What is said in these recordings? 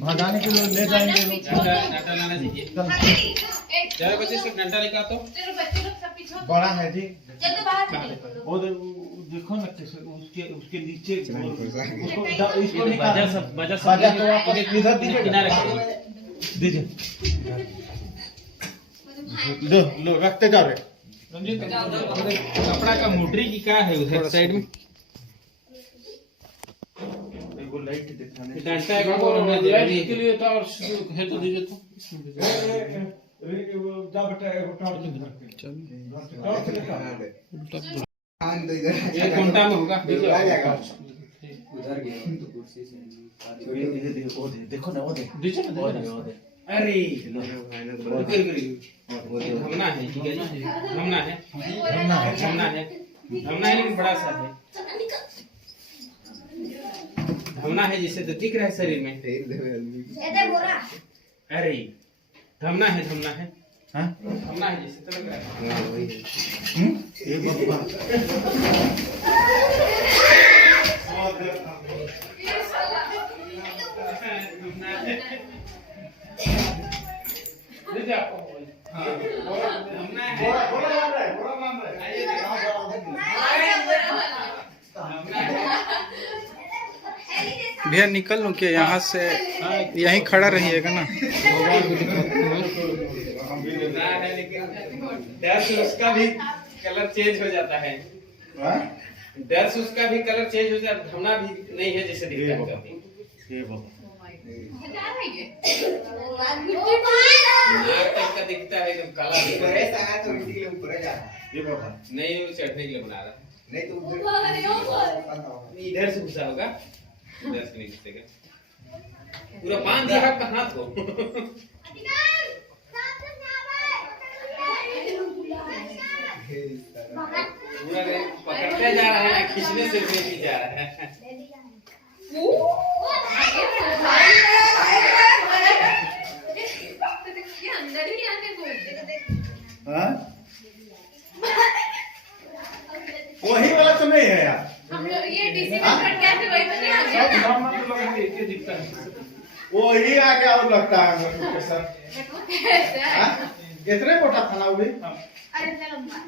भगाने के लिए ले जाएंगे लोग। डंडा लाना चाहिए। चलो बच्चे सब डंडा लेकर तो बड़ा है जी। वो देखो ना कैसे उसके उसके नीचे इसको बाजा सब बाजा तो आप इधर दीजिए, किनारे दीजिए। लो लो रखते जाओ रे। रंजीत कपड़ा का मोटरी की क्या है उधर साइड में एगो लाइट दिखाने डंडा एक और हमने जरूरी के लिए तो और है तो दीजिए तो जा बेटा एगो टॉर्च धर के चल टॉर्च लेकर एक घंटा में होगा उधर गए तो कुर्सी से देखो ना वो दीजिए ना अरे धमना है ठीक है धमना है धमना है धमना है धमना है लेकिन बड़ा सा है धमना है जिससे तो दिख रहा है शरीर में अरे धमना है हाँ धमना है जिससे तो लग रहा है ये बाबा दीजिए आपको हाँ धमना है भैया निकल लूं क्या यहाँ से? यहीं खड़ा रहिएगा ना। है लेकिन डर से उसका भी कलर चेंज हो जाता है डर से उसका भी कलर चेंज हो जाता है धमना भी नहीं है जैसे दिखता है कभी ये बाबा नाक टाइप का दिखता है एकदम काला दिखता है ये बाबा नहीं वो चढ़ने के लिए बना रहा है नहीं तो इधर से घुसा होगा इधर से नहीं घुसेगा पूरा बांध दिया आपका हाथ को पूरा पकड़ते जा रहा है खींचने से नहीं जा रहा है हाँ वही वाला तो नहीं है यार हम लोग ये डीसी में कट कैसे वही तो नहीं आ गया ये दिखता है वही आगे और लगता है हम लोग के साथ कैसे हाँ? इतने मोटा था ना वो भी अरे इतना लंबा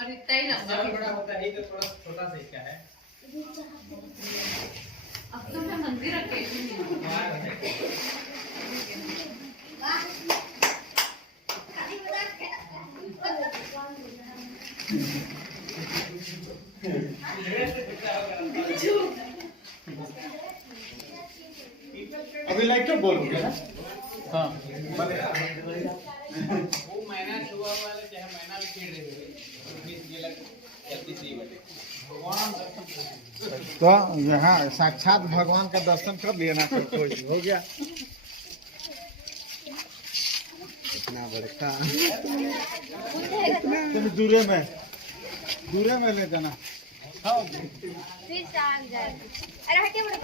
और इतना ही लंबा जब बड़ा होता है तो थोड़ा छोटा सा इसका है अब तो मैं मंदिर रखे अभी लाइट तो बोलोगे ना हाँ वो महीना सुबह वाले चाहे महीना भी खेल रहे हुए 20 गेलक जल्दी से बटे तो यहाँ साक्षात भगवान का दर्शन कर लिया ना तो हो गया इतना बड़का तुम दूरे में ले जाना फिर अरे हटिए बड़ा